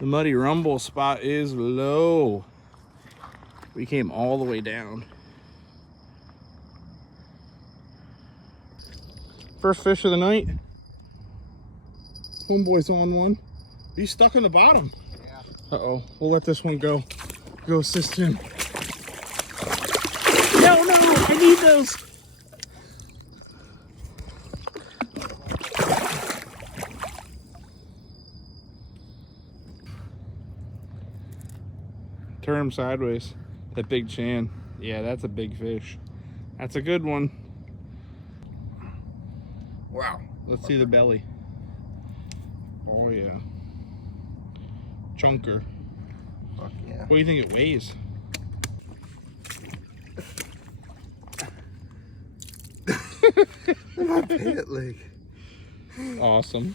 The Muddy Rumble spot is low. We came all the way down. First fish of the night. Homeboy's on one. He's stuck in the bottom. Yeah. Uh-oh. We'll let this one go. Go assist him. No, I need those. Turn him sideways. That big chan. Yeah, that's a big fish. That's a good one. Wow. Let's see the belly. Oh yeah. Chunker. Fuck yeah. What do you think it weighs? My pant leg. Awesome.